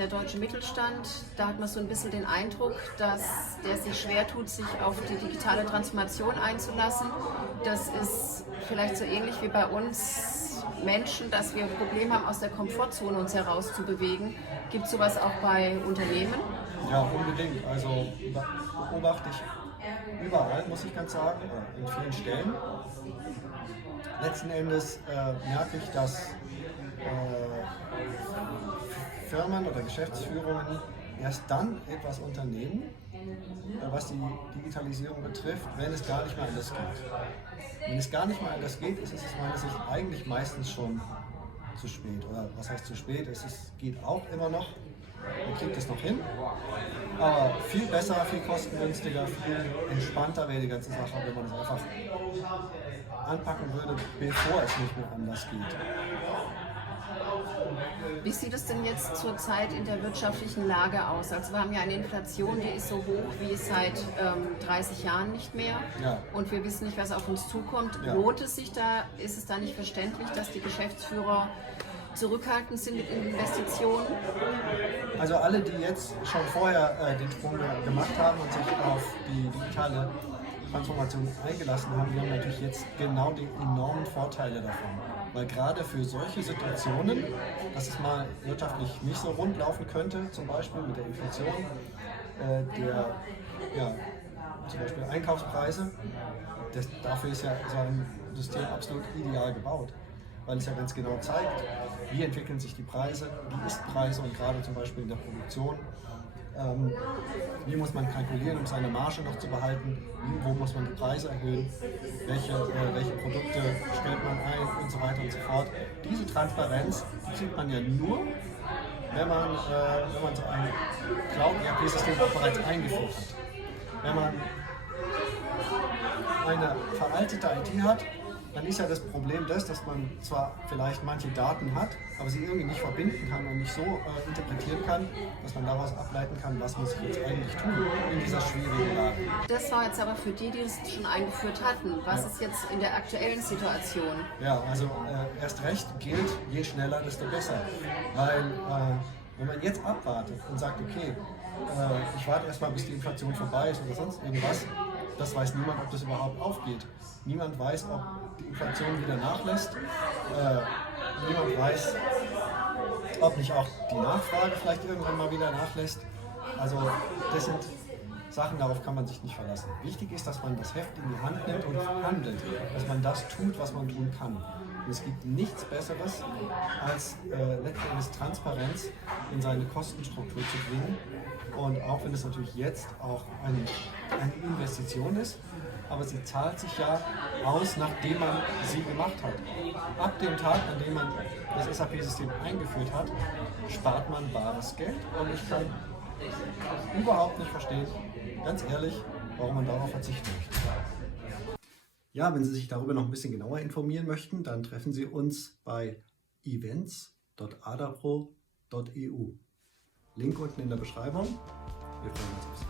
der deutsche Mittelstand, da hat man so ein bisschen den Eindruck, dass der sich schwer tut, sich auf die digitale Transformation einzulassen. Das ist vielleicht so ähnlich wie bei uns Menschen, dass wir ein Problem haben, aus der Komfortzone uns herauszubewegen. Gibt es sowas auch bei Unternehmen? Ja, unbedingt. Also beobachte ich überall, muss ich ganz sagen, in vielen Stellen. Letzten Endes merke ich, dass Firmen oder Geschäftsführungen erst dann etwas unternehmen, was die Digitalisierung betrifft, wenn es gar nicht mehr anders geht. Wenn es gar nicht mehr anders geht, ist es aus meiner Sicht eigentlich meistens schon zu spät. Oder was heißt zu spät? Geht auch immer noch. Man kriegt es noch hin. Aber viel besser, viel kostengünstiger, viel entspannter wäre die ganze Sache, wenn man es einfach anpacken würde, bevor es nicht mehr anders geht. Wie sieht es denn jetzt zurzeit in der wirtschaftlichen Lage aus? Also wir haben ja eine Inflation, die ist so hoch wie seit 30 Jahren nicht mehr. Ja. Und wir wissen nicht, was auf uns zukommt. Ja. Lohnt es sich da? Ist es da nicht verständlich, dass die Geschäftsführer zurückhaltend sind mit Investitionen? Also alle, die jetzt schon vorher den Sprung gemacht haben und sich auf die digitale Transformation eingelassen haben, die haben natürlich jetzt genau die enormen Vorteile davon. Weil gerade für solche Situationen, dass es mal wirtschaftlich nicht so rund laufen könnte, zum Beispiel mit der Inflation, zum Beispiel Einkaufspreise, dafür ist ja so ein System absolut ideal gebaut. Weil es ja ganz genau zeigt, wie entwickeln sich die Preise, die Ist-Preise und gerade zum Beispiel in der Produktion, wie muss man kalkulieren, um seine Marge noch zu behalten, wo muss man die Preise erhöhen, welche Produkte stellt man ein und so weiter und so fort. Diese Transparenz, die kriegt man ja nur, wenn man so ein Cloud-ERP-System auch bereits eingeführt hat. Wenn man eine veraltete IT hat, dann ist ja das Problem dass man zwar vielleicht manche Daten hat, aber sie irgendwie nicht verbinden kann und nicht so interpretieren kann, dass man daraus ableiten kann, was muss ich jetzt eigentlich tun in dieser schwierigen Lage. Das war jetzt aber für die, die es schon eingeführt hatten. Was ist jetzt in der aktuellen Situation? Ja, also erst recht gilt, je schneller, desto besser. Weil wenn man jetzt abwartet und sagt, okay, ich warte erstmal, bis die Inflation vorbei ist oder sonst irgendwas, das weiß niemand, ob das überhaupt aufgeht. Niemand weiß, ob die Inflation wieder nachlässt. Niemand weiß, ob nicht auch die Nachfrage vielleicht irgendwann mal wieder nachlässt. Also das sind Sachen, darauf kann man sich nicht verlassen. Wichtig ist, dass man das Heft in die Hand nimmt und handelt, dass man das tut, was man tun kann. Und es gibt nichts Besseres, als letztendlich Transparenz in seine Kostenstruktur zu bringen. Und auch wenn es natürlich jetzt auch eine Investition ist, aber sie zahlt sich ja aus, nachdem man sie gemacht hat. Ab dem Tag, an dem man das SAP-System eingeführt hat, spart man bares Geld. Und ich kann überhaupt nicht verstehen, ganz ehrlich, warum man darauf verzichten möchte. Ja, wenn Sie sich darüber noch ein bisschen genauer informieren möchten, dann treffen Sie uns bei events.adapro.eu. Link unten in der Beschreibung. Wir freuen uns auf Sie.